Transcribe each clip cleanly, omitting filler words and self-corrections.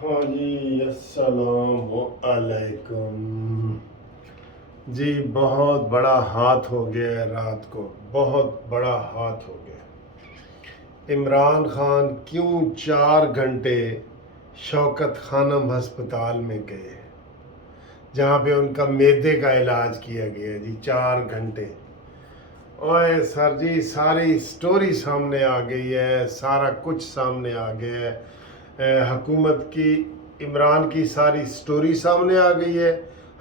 ہاں جی، السلام علیکم جی۔ بہت بڑا ہاتھ ہو گیا ہے، رات کو بہت بڑا ہاتھ ہو گیا۔ عمران خان کیوں 4 گھنٹے شوکت خانم ہسپتال میں گئے جہاں پہ ان کا معدے کا علاج کیا گیا جی؟ 4 گھنٹے۔ اوے سر جی، ساری سٹوری سامنے آ گئی ہے، سارا کچھ سامنے آ گیا ہے۔ حکومت کی، عمران کی ساری سٹوری سامنے آ گئی ہے،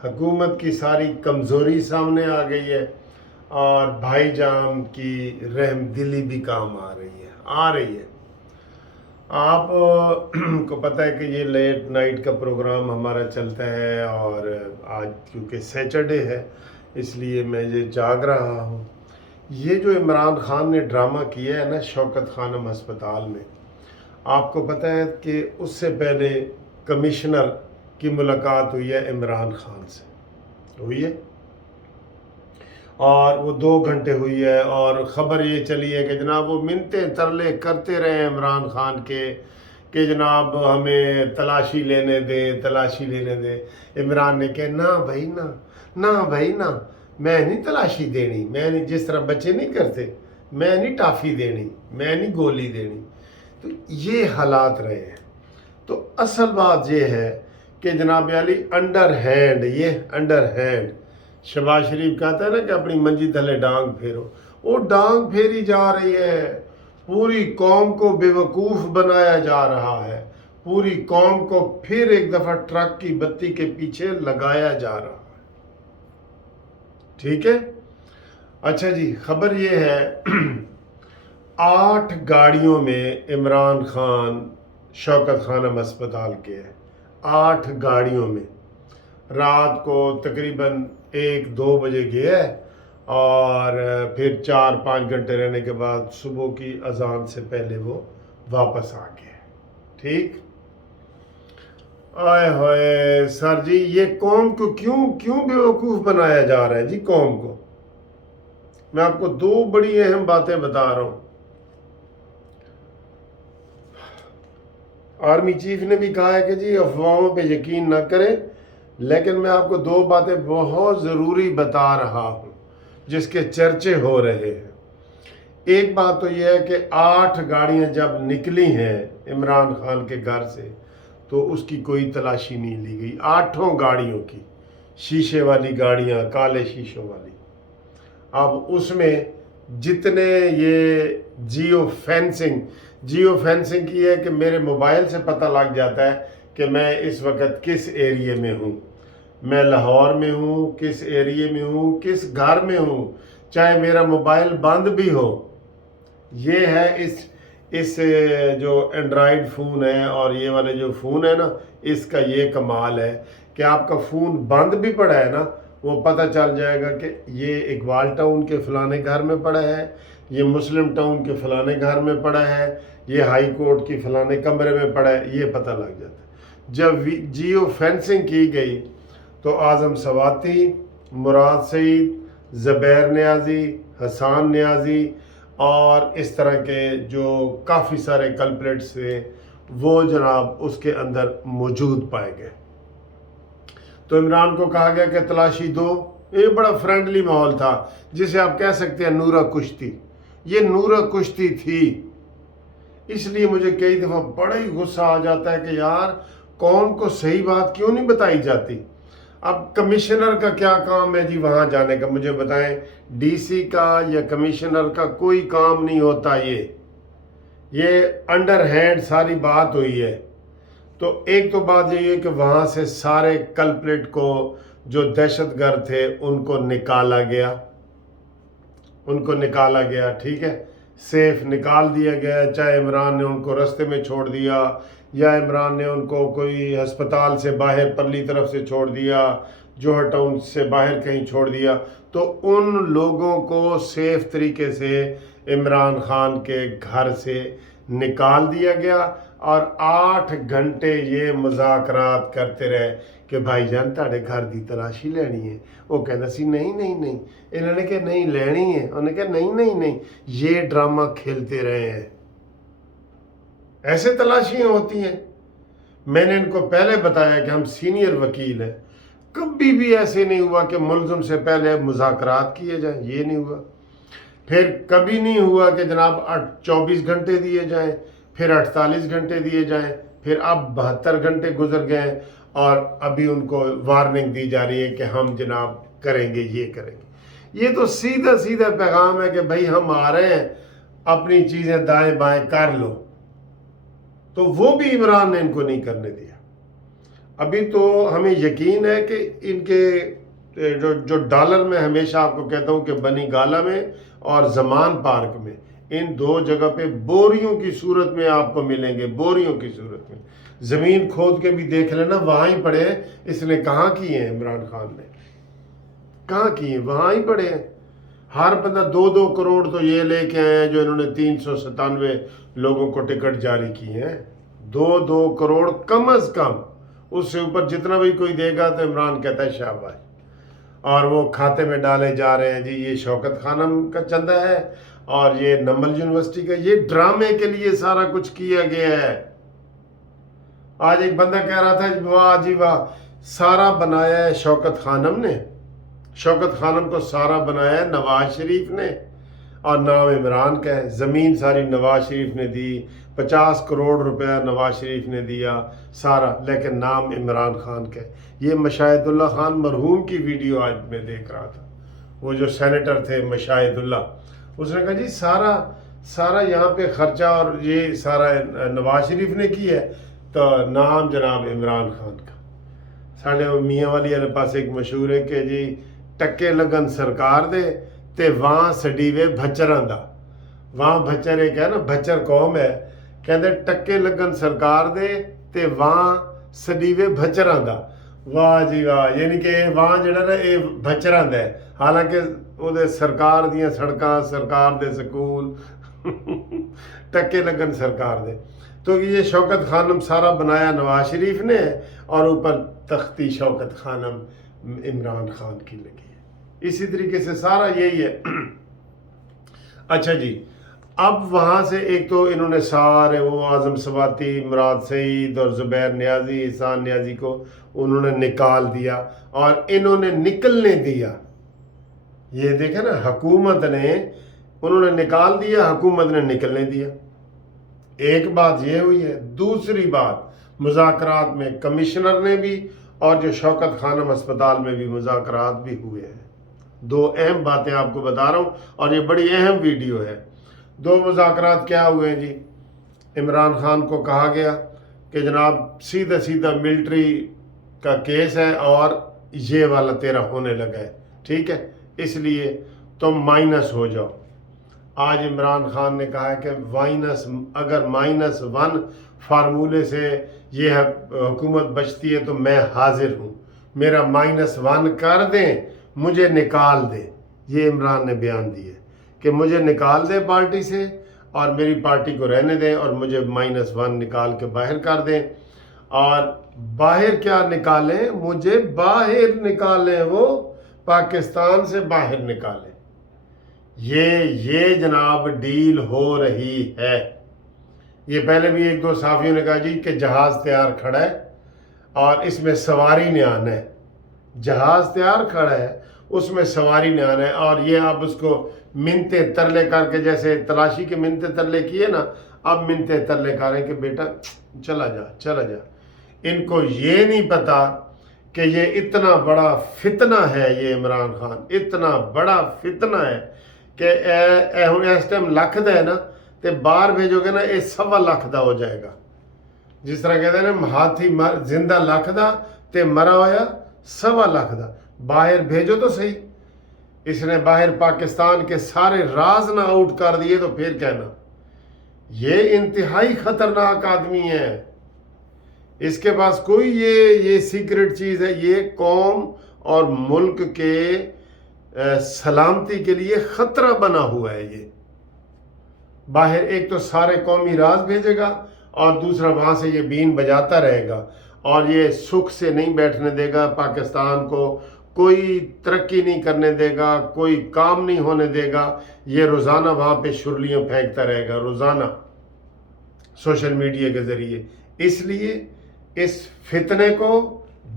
حکومت کی ساری کمزوری سامنے آ گئی ہے، اور بھائی جان کی رحم دلی بھی کام آ رہی ہے۔ آپ کو پتہ ہے کہ یہ لیٹ نائٹ کا پروگرام ہمارا چلتا ہے، اور آج کیونکہ سیچرڈے ہے اس لیے میں یہ جاگ رہا ہوں۔ یہ جو عمران خان نے ڈرامہ کیا ہے نا شوکت خانم ہسپتال میں، آپ کو پتہ ہے کہ اس سے پہلے کمشنر کی ملاقات ہوئی ہے عمران خان سے، ہوئی ہے، اور وہ 2 گھنٹے ہوئی ہے، اور خبر یہ چلی ہے کہ جناب وہ منتیں ترلے کرتے رہے عمران خان کے کہ جناب ہمیں تلاشی لینے دیں۔ عمران نے کہا نہ بھائی نہ بھائی نہ، میں نہیں تلاشی دینی، میں نہیں، جس طرح بچے نہیں کرتے، میں نہیں ٹافی دینی، میں نہیں گولی دینی۔ تو یہ حالات رہے ہیں۔ تو اصل بات یہ ہے کہ جناب علی انڈر ہینڈ شہباز شریف کہتا ہے نا کہ اپنی منجی تلے ڈانگ پھیرو، وہ ڈانگ پھیری جا رہی ہے، پوری قوم کو بے وقوف بنایا جا رہا ہے، پوری قوم کو پھر ایک دفعہ ٹرک کی بتی کے پیچھے لگایا جا رہا ہے۔ ٹھیک ہے، اچھا جی، خبر یہ ہے 8 گاڑیوں میں عمران خان شوکت خانم ہسپتال کے، 8 گاڑیوں میں رات کو تقریباً 1-2 بجے گیا ہے، اور پھر 4-5 گھنٹے رہنے کے بعد صبح کی اذان سے پہلے وہ واپس آ گیا۔ ٹھیک، آئے ہوئے سر جی، یہ قوم کو کیوں بے وقوف بنایا جا رہا ہے جی؟ قوم کو میں آپ کو 2 بڑی اہم باتیں بتا رہا ہوں۔ آرمی چیف نے بھی کہا ہے کہ جی افواہوں پہ یقین نہ کریں، لیکن میں آپ کو 2 باتیں بہت ضروری بتا رہا ہوں جس کے چرچے ہو رہے ہیں۔ ایک بات تو یہ ہے کہ 8 گاڑیاں جب نکلی ہیں عمران خان کے گھر سے تو اس کی کوئی تلاشی نہیں لی گئی، 8 گاڑیوں کی، شیشے والی گاڑیاں، کالے شیشوں والی۔ اب اس میں جتنے یہ جیو فینسنگ کی ہے کہ میرے موبائل سے پتہ لگ جاتا ہے کہ میں اس وقت کس ایریے میں ہوں، میں لاہور میں ہوں، کس ایریے میں ہوں، کس گھر میں ہوں، چاہے میرا موبائل بند بھی ہو۔ یہ ہے اس جو اینڈرائیڈ فون ہے اور یہ والے جو فون ہے نا، اس کا یہ کمال ہے کہ آپ کا فون بند بھی پڑا ہے نا، وہ پتہ چل جائے گا کہ یہ اقبال ٹاؤن کے فلانے گھر میں پڑا ہے، یہ مسلم ٹاؤن کے فلانے گھر میں پڑا ہے، یہ ہائی کورٹ کی فلانے کمرے میں پڑا ہے، یہ پتہ لگ جاتا ہے۔ جب جیو فینسنگ کی گئی تو اعظم سواتی، مراد سعید، زبیر نیازی، حسان نیازی اور اس طرح کے جو کافی سارے کلپریٹس تھے وہ جناب اس کے اندر موجود پائے گئے۔ تو عمران کو کہا گیا کہ تلاشی دو۔ یہ بڑا فرینڈلی ماحول تھا، جسے آپ کہہ سکتے ہیں نورہ کشتی۔ یہ نورہ کشتی تھی، اس لیے مجھے کئی دفعہ بڑا ہی غصہ آ جاتا ہے کہ یار قوم کو صحیح بات کیوں نہیں بتائی جاتی؟ اب کمشنر کا کیا کام ہے جی وہاں جانے کا؟ مجھے بتائیں، ڈی سی کا یا کمشنر کا کوئی کام نہیں ہوتا۔ یہ انڈر ہینڈ ساری بات ہوئی ہے۔ تو ایک تو بات یہ ہے کہ وہاں سے سارے کلپریٹ کو، جو دہشت گرد تھے، ان کو نکالا گیا، ٹھیک ہے، سیف نکال دیا گیا، چاہے عمران نے ان کو رستے میں چھوڑ دیا یا عمران نے ان کو کوئی ہسپتال سے باہر پرلی طرف سے چھوڑ دیا، جوہر ٹاؤن سے باہر کہیں چھوڑ دیا، تو ان لوگوں کو سیف طریقے سے عمران خان کے گھر سے نکال دیا گیا، اور 8 گھنٹے یہ مذاکرات کرتے رہے کہ بھائی جان تاڑے گھر دی تلاشی لینی ہے۔ وہ کہنا سی نہیں، انہوں نے کہا نہیں لینی ہے، انہوں نے کہا نہیں، یہ ڈرامہ کھیلتے رہے ہیں۔ ایسے تلاشیاں ہوتی ہیں؟ میں نے ان کو پہلے بتایا کہ ہم سینئر وکیل ہیں، کبھی بھی ایسے نہیں ہوا کہ ملزم سے پہلے مذاکرات کیے جائیں، یہ نہیں ہوا۔ پھر کبھی نہیں ہوا کہ جناب 24 گھنٹے دیے جائیں، پھر 48 گھنٹے دیے جائیں، پھر اب 72 گھنٹے گزر گئے ہیں اور ابھی ان کو وارننگ دی جا رہی ہے کہ ہم جناب کریں گے، یہ کریں گے۔ یہ تو سیدھا سیدھا پیغام ہے کہ بھائی ہم آ رہے ہیں، اپنی چیزیں دائیں بائیں کر لو۔ تو وہ بھی عمران نے ان کو نہیں کرنے دیا۔ ابھی تو ہمیں یقین ہے کہ ان کے جو ڈالر میں ہمیشہ آپ کو کہتا ہوں کہ بنی گالا میں اور زمان پارک میں، ان دو جگہ پہ بوریوں کی صورت میں آپ کو ملیں گے، بوریوں کی صورت میں۔ زمین کھود کے بھی دیکھ لینا، وہاں ہی پڑے ہیں۔ اس نے کہاں کیے ہیں عمران خان نے؟ کہاں کیے ہیں؟ وہاں ہی پڑے ہیں۔ ہر بندہ 2-2 کروڑ تو یہ لے کے آئے ہیں جو انہوں نے 397 لوگوں کو ٹکٹ جاری کیے ہیں۔ 2 کروڑ کم از کم، اس سے اوپر جتنا بھی کوئی دے گا تو عمران کہتا ہے شاباش، اور وہ کھاتے میں ڈالے جا رہے ہیں جی یہ شوکت خانم کا چندہ ہے اور یہ نمبل یونیورسٹی کا۔ یہ ڈرامے کے لیے سارا کچھ کیا گیا ہے۔ آج ایک بندہ کہہ رہا تھا واہ جی واہ، سارا بنایا ہے شوکت خانم نے، شوکت خانم کو سارا بنایا ہے نواز شریف نے، اور نام عمران کا ہے۔ زمین ساری نواز شریف نے دی، 50 کروڑ روپیہ نواز شریف نے دیا سارا، لیکن نام عمران خان کا ہے۔ یہ مشاہد اللہ خان مرحوم کی ویڈیو آج میں دیکھ رہا تھا، وہ جو سینیٹر تھے مشاہد اللہ، اس نے کہا جی سارا یہاں پہ خرچہ اور یہ سارا نواز شریف نے کیا ہے، تو نام جناب عمران خان کا۔ ساڑھے میاں والی والے پاس ایک مشہور ہے کہ جی ٹکے لگن سرکار دے تے وہاں سڈیوے بھچراں دا۔ وہاں بھچر ایک ہے نا، بھچر قوم ہے، کہتے ٹکے لگن سرکار دے تے وہاں سڈیوے بھچراں دا۔ واہ جی واہ، یعنی کہ وہاں جڑا نا یہ بھچراں دا ہے، حالانکہ وہ دے سرکار دیاں سڑکاں، سرکار دے سکول ٹکے لگن سرکار دے۔ تو یہ شوکت خانم سارا بنایا نواز شریف نے، اور اوپر تختی شوکت خانم عمران خان کی لگی ہے۔ اسی طریقے سے سارا یہی ہے۔ اچھا جی، اب وہاں سے ایک تو انہوں نے سارے وہ اعظم سواتی، مراد سعید اور زبیر نیازی، احسان نیازی کو انہوں نے نکال دیا، اور انہوں نے نکلنے دیا۔ یہ دیکھیں نا، حکومت نے انہوں نے نکال دیا، حکومت نے نکلنے دیا۔ ایک بات یہ ہوئی ہے۔ دوسری بات، مذاکرات میں کمشنر نے بھی اور جو شوکت خانم ہسپتال میں بھی مذاکرات بھی ہوئے ہیں۔ 2 اہم باتیں آپ کو بتا رہا ہوں، اور یہ بڑی اہم ویڈیو ہے۔ 2 مذاکرات کیا ہوئے ہیں جی؟ عمران خان کو کہا گیا کہ جناب سیدھا سیدھا ملٹری کا کیس ہے اور یہ والا تیرا ہونے لگا ہے، ٹھیک ہے، اس لیے تم مائنس ہو جاؤ۔ آج عمران خان نے کہا ہے کہ اگر -1 فارمولے سے یہ حکومت بچتی ہے تو میں حاضر ہوں، میرا -1 کر دیں، مجھے نکال دیں۔ یہ عمران نے بیان دیا کہ مجھے نکال دیں پارٹی سے، اور میری پارٹی کو رہنے دیں، اور مجھے -1 نکال کے باہر کر دیں۔ اور باہر کیا نکالیں؟ مجھے باہر نکالیں، وہ پاکستان سے باہر نکالیں۔ یہ جناب ڈیل ہو رہی ہے۔ یہ پہلے بھی 1-2 صحافیوں نے کہا جی کہ جہاز تیار کھڑا ہے اور اس میں سواری نے آنا ہے۔ جہاز تیار کھڑا ہے، اس میں سواری نے آنا ہے، اور یہ اب اس کو منتے ترلے کر کے، جیسے تلاشی کے منتے ترلے کیے نا، اب منتے ترلے کر رہے ہیں کہ بیٹا چلا جا۔ ان کو یہ نہیں پتا کہ یہ اتنا بڑا فتنہ ہے، یہ عمران خان اتنا بڑا فتنہ ہے کہ اس ٹائم لکھ دا ہے نا، تے باہر بھیجو گے نا، یہ 1.25 لاکھ دا ہو جائے گا۔ جس طرح کہتے ہیں نا، ہاتھی زندہ لکھ دا تے مرا ہویا 1.25 لاکھ دا۔ باہر بھیجو تو صحیح۔ اس نے باہر پاکستان کے سارے راز نہ آؤٹ کر دیے تو پھر کہنا یہ انتہائی خطرناک آدمی ہے۔ اس کے پاس کوئی یہ سیکرٹ چیز ہے، یہ قوم اور ملک کے سلامتی کے لیے خطرہ بنا ہوا ہے۔ یہ باہر ایک تو سارے قومی راز بھیجے گا، اور دوسرا وہاں سے یہ بین بجاتا رہے گا، اور یہ سکھ سے نہیں بیٹھنے دے گا پاکستان کو، کوئی ترقی نہیں کرنے دے گا، کوئی کام نہیں ہونے دے گا۔ یہ روزانہ وہاں پہ شرلیاں پھینکتا رہے گا، روزانہ سوشل میڈیا کے ذریعے۔ اس لیے اس فتنے کو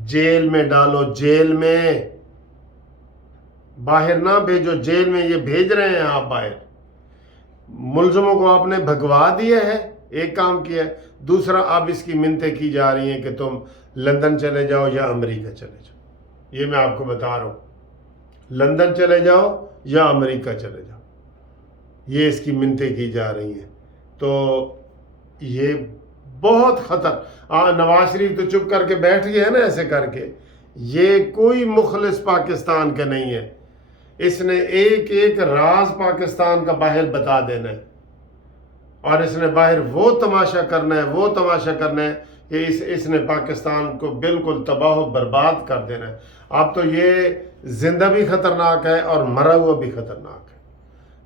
جیل میں ڈالو، جیل میں، باہر نہ بھیجو، جیل میں یہ بھیج رہے ہیں آپ باہر۔ ملزموں کو آپ نے بھگوا دیا ہے، ایک کام کیا ہے۔ دوسرا، اب اس کی منتیں کی جا رہی ہیں کہ تم لندن چلے جاؤ یا امریکہ چلے جاؤ۔ یہ میں آپ کو بتا رہا ہوں، لندن چلے جاؤ یا امریکہ چلے جاؤ، یہ اس کی منتیں کی جا رہی ہیں۔ تو یہ بہت نواز شریف تو چپ کر کے بیٹھ گیا ہے نا ایسے کر کے، یہ کوئی مخلص پاکستان کا نہیں ہے۔ اس نے ایک ایک راز پاکستان کا باہر بتا دینا ہے، اور اس نے باہر وہ تماشا کرنا ہے کہ اس نے پاکستان کو بالکل تباہ و برباد کر دینا ہے۔ اب تو یہ زندہ بھی خطرناک ہے اور مرا ہوا بھی خطرناک ہے۔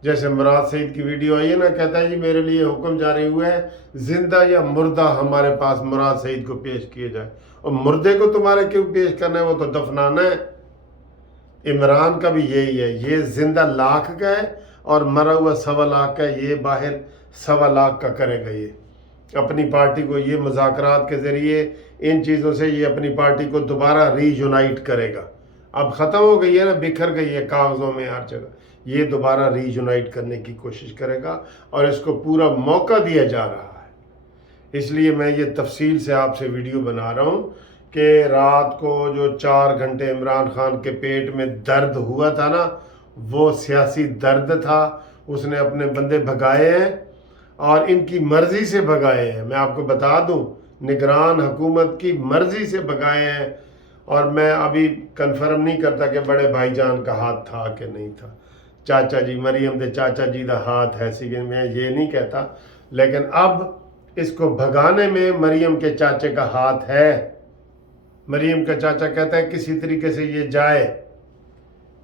جیسے مراد سعید کی ویڈیو آئی ہے نا، کہتا ہے جی میرے لیے حکم جاری ہوا ہے، زندہ یا مردہ ہمارے پاس مراد سعید کو پیش کیے جائے۔ اور مردے کو تمہارے کیوں پیش کرنا ہے، وہ تو دفنانا ہے۔ عمران کا بھی یہی ہے، یہ زندہ لاکھ کا ہے اور مرا ہوا 1.25 لاکھ کا ہے۔ یہ باہر 1.25 لاکھ کا کرے گا، یہ اپنی پارٹی کو، یہ مذاکرات کے ذریعے ان چیزوں سے یہ اپنی پارٹی کو دوبارہ ری یونائٹ کرے گا۔ اب ختم ہو گئی ہے نا، بکھر گئی ہے کاغذوں میں ہر جگہ، یہ دوبارہ ری یونائٹ کرنے کی کوشش کرے گا، اور اس کو پورا موقع دیا جا رہا ہے۔ اس لیے میں یہ تفصیل سے آپ سے ویڈیو بنا رہا ہوں کہ رات کو جو 4 گھنٹے عمران خان کے پیٹ میں درد ہوا تھا نا، وہ سیاسی درد تھا۔ اس نے اپنے بندے بھگائے ہیں اور ان کی مرضی سے بھگائے ہیں۔ میں آپ کو بتا دوں، نگران حکومت کی مرضی سے بھگائے ہیں، اور میں ابھی کنفرم نہیں کرتا کہ بڑے بھائی جان کا ہاتھ تھا کہ نہیں تھا۔ چاچا جی، مریم دے چاچا جی دا ہاتھ ہے سی، میں یہ نہیں کہتا، لیکن اب اس کو بھگانے میں مریم کے چاچے کا ہاتھ ہے۔ مریم کا چاچا کہتا ہے کسی طریقے سے یہ جائے۔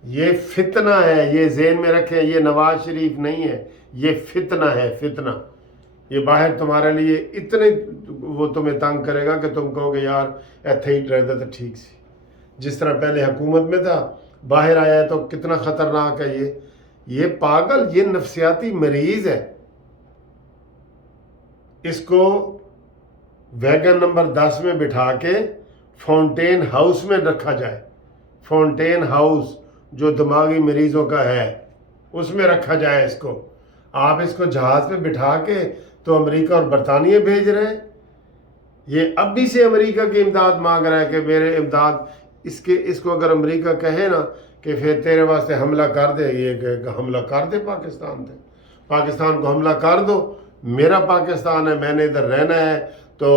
یہ فتنہ ہے، یہ ذہن میں رکھیں، یہ نواز شریف نہیں ہے، یہ فتنہ ہے، فتنہ۔ یہ باہر تمہارے لیے اتنے وہ تمہیں تنگ کرے گا کہ تم کہو گے یار ایتھے ہی رہتا تو ٹھیک سی۔ جس طرح پہلے حکومت میں تھا، باہر آیا ہے تو کتنا خطرناک ہے یہ پاگل، یہ نفسیاتی مریض ہے۔ اس کو ویگن نمبر 10 میں بٹھا کے فاؤنٹین ہاؤس میں رکھا جائے، فاؤنٹین ہاؤس جو دماغی مریضوں کا ہے اس میں رکھا جائے اس کو۔ آپ اس کو جہاز پہ بٹھا کے تو امریکہ اور برطانیہ بھیج رہے ہیں۔ یہ اب بھی سے امریکہ کی امداد مانگ رہا ہے کہ میرے امداد، اس کو اگر امریکہ کہے نا کہ پھر تیرے واسطے حملہ کر دے، یہ کہے کہ حملہ کر دے پاکستان کو حملہ کر دو، میرا پاکستان ہے، میں نے ادھر رہنا ہے، تو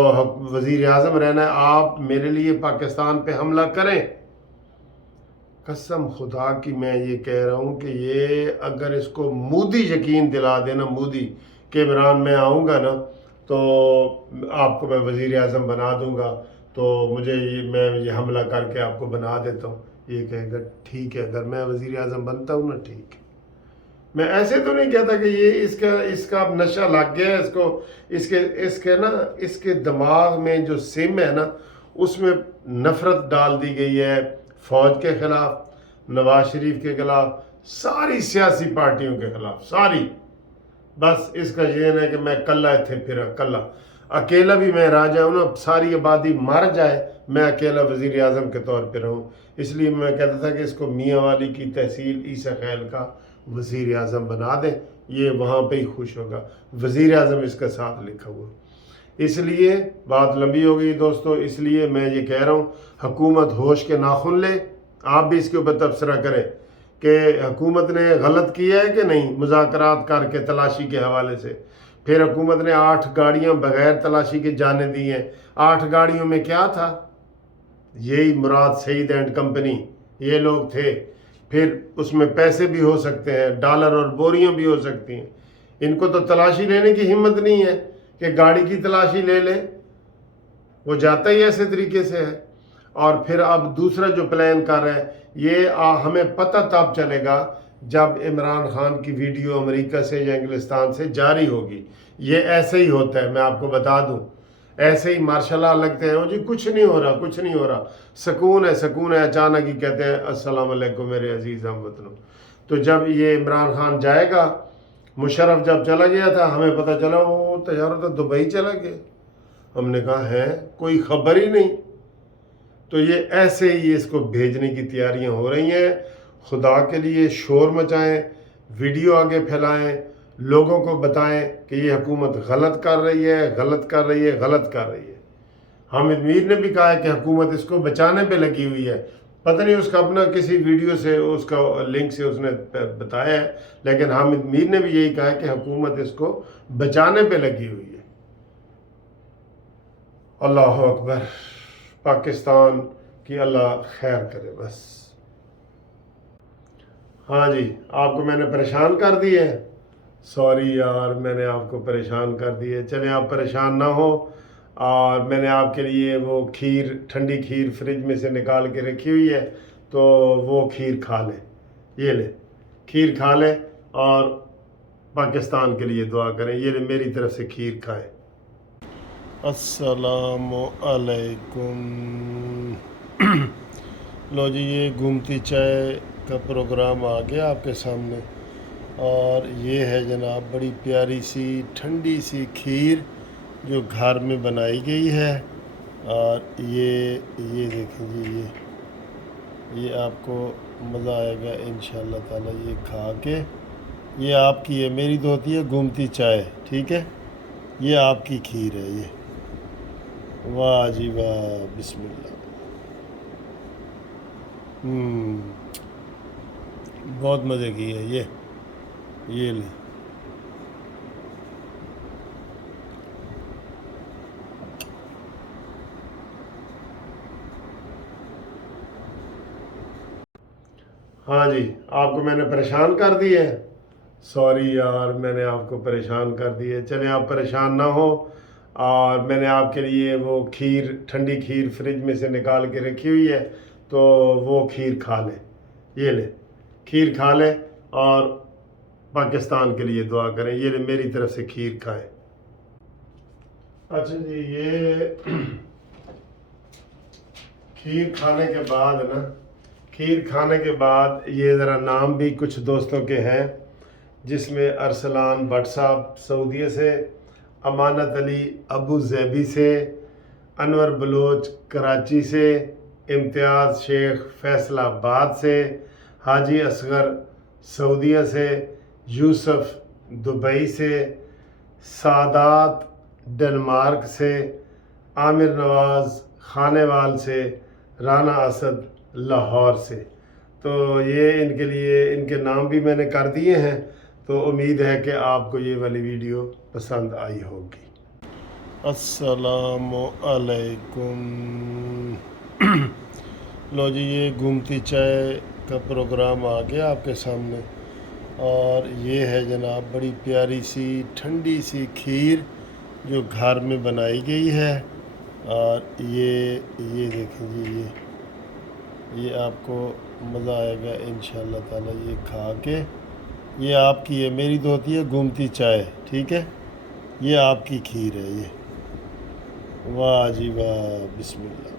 وزیر اعظم رہنا ہے، آپ میرے لیے پاکستان پہ حملہ کریں۔ قسم خدا کی میں یہ کہہ رہا ہوں کہ یہ اگر اس کو مودی یقین دلا دینا، مودی کہ عمران میں آؤں گا نا تو آپ کو میں وزیر اعظم بنا دوں گا، تو میں یہ حملہ کر کے آپ کو بنا دیتا ہوں، یہ کہے گا ٹھیک ہے، اگر میں وزیر اعظم بنتا ہوں نا ٹھیک ہے۔ میں ایسے تو نہیں کہتا کہ یہ اس کا اب نشہ لگ گیا ہے اس کو، اس کے دماغ میں جو سم ہے نا، اس میں نفرت ڈال دی گئی ہے فوج کے خلاف، نواز شریف کے خلاف، ساری سیاسی پارٹیوں کے خلاف، ساری۔ بس اس کا یہ ہے کہ میں کلا اتھے پھرا، کلا اکیلا بھی میں رہ جاؤں نا، ساری آبادی مر جائے، میں اکیلا وزیر اعظم کے طور پہ رہوں۔ اس لیے میں کہتا تھا کہ اس کو میاں والی کی تحصیل عیسی خیل کا وزیر اعظم بنا دیں، یہ وہاں پہ ہی خوش ہوگا، وزیر اعظم اس کا ساتھ لکھا ہوا۔ اس لیے بات لمبی ہو گئی دوستو، اس لیے میں یہ کہہ رہا ہوں حکومت ہوش کے ناخن لے، آپ بھی اس کے اوپر تبصرہ کریں کہ حکومت نے غلط کیا ہے کہ نہیں مذاکرات کر کے تلاشی کے حوالے سے۔ پھر حکومت نے 8 گاڑیاں بغیر تلاشی کے جانے دی ہیں، 8 گاڑیوں میں کیا تھا؟ یہی مراد سعید اینڈ کمپنی، یہ لوگ تھے۔ پھر اس میں پیسے بھی ہو سکتے ہیں، ڈالر اور بوریاں بھی ہو سکتی ہیں۔ ان کو تو تلاشی لینے کی ہمت نہیں ہے کہ گاڑی کی تلاشی لے لے، وہ جاتا ہی ایسے طریقے سے ہے۔ اور پھر اب دوسرا جو پلان کر رہا ہے، یہ ہمیں پتہ تب چلے گا جب عمران خان کی ویڈیو امریکہ سے یا انگلستان سے جاری ہوگی۔ یہ ایسے ہی ہوتا ہے، میں آپ کو بتا دوں، ایسے ہی مارشاء اللہ لگتے ہیں، جی کچھ نہیں ہو رہا، کچھ نہیں ہو رہا، سکون ہے، اچانک ہی کہتے ہیں السلام علیکم میرے عزیز ہم وطنوں۔ تو جب یہ عمران خان جائے گا، مشرف جب چلا گیا تھا، ہمیں پتہ چلا وہ تجارت تو دبئی چلا گیا، ہم نے کہا ہے کوئی خبر ہی نہیں. تو یہ ایسے ہی اس کو بھیجنے کی تیاریاں ہو رہی ہیں. خدا کے لیے شور مچائیں، ویڈیو آگے پھیلائیں، لوگوں کو بتائیں کہ یہ حکومت غلط کر رہی ہے، غلط کر رہی ہے، غلط کر رہی ہے. حامد میر نے بھی کہا ہے کہ حکومت اس کو بچانے پہ لگی ہوئی ہے. پتہ نہیں اس کا اپنا کسی ویڈیو سے اس کا لنک سے اس نے بتایا ہے، لیکن حامد میر نے بھی یہی کہا ہے کہ حکومت اس کو بچانے پہ لگی ہوئی ہے. اللہ اکبر. پاکستان کی اللہ خیر کرے بس. ہاں جی، آپ کو میں نے پریشان کر دی ہے. سوری یار، میں نے آپ کو پریشان کر دی ہے. چلیں آپ پریشان نہ ہو. اور میں نے آپ کے لیے وہ کھیر، ٹھنڈی کھیر فریج میں سے نکال کے رکھی ہوئی ہے، تو وہ کھیر کھا لیں. یہ لیں کھیر کھا لیں اور پاکستان کے لیے دعا کریں. یہ لیں میری طرف سے کھیر کھائیں. السلام علیکم. لو جی، یہ گومتی چائے کا پروگرام آ گیا آپ کے سامنے، اور یہ ہے جناب بڑی پیاری سی ٹھنڈی سی کھیر جو گھر میں بنائی گئی ہے. اور یہ دیکھیں جی، یہ آپ کو مزہ آئے گا انشاءاللہ تعالی یہ کھا کے. یہ آپ کی ہے، میری تو ہوتی ہے گومتی چائے، ٹھیک ہے. یہ آپ کی کھیر ہے یہ. واہ جی واہ، بسم اللہ. بہت مزے کی ہے یہ لیں. ہاں جی، آپ کو میں نے پریشان کر دی ہے. سوری یار، میں نے آپ کو پریشان کر دی ہے. چلیں آپ پریشان نہ ہو. اور میں نے آپ کے لیے وہ کھیر، ٹھنڈی کھیر فریج میں سے نکال کے رکھی ہوئی ہے، تو وہ کھیر کھا لیں. یہ لیں کھیر کھا لیں اور پاکستان کے لیے دعا کریں. یہ لیں میری طرف سے کھیر کھائیں. اچھا جی، یہ کھیر کھانے کے بعد یہ ذرا نام بھی کچھ دوستوں کے ہیں، جس میں ارسلان بٹ صاحب سعودیہ سے، امانت علی ابو ظبی سے، انور بلوچ کراچی سے، امتیاز شیخ فیصل آباد سے، حاجی اصغر سعودیہ سے، یوسف دبئی سے، سعادات ڈنمارک سے، عامر نواز خانیوال سے، رانا اسد لاہور سے. تو یہ ان کے لیے ان کے نام بھی میں نے کر دیے ہیں. تو امید ہے کہ آپ کو یہ والی ویڈیو پسند آئی ہوگی. السلام علیکم. لو جی، یہ گومتی چائے کا پروگرام آ گیا آپ کے سامنے، اور یہ ہے جناب بڑی پیاری سی ٹھنڈی سی کھیر جو گھر میں بنائی گئی ہے. اور یہ دیکھیں جی، یہ آپ کو مزہ آئے گا انشاءاللہ تعالی یہ کھا کے. یہ آپ کی ہے، میری تو ہوتی ہے گومتی چائے، ٹھیک ہے. یہ آپ کی کھیر ہے یہ. واہ جی واہ، بسم اللہ.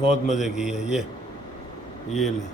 بہت مزے کی ہے یہ لیں.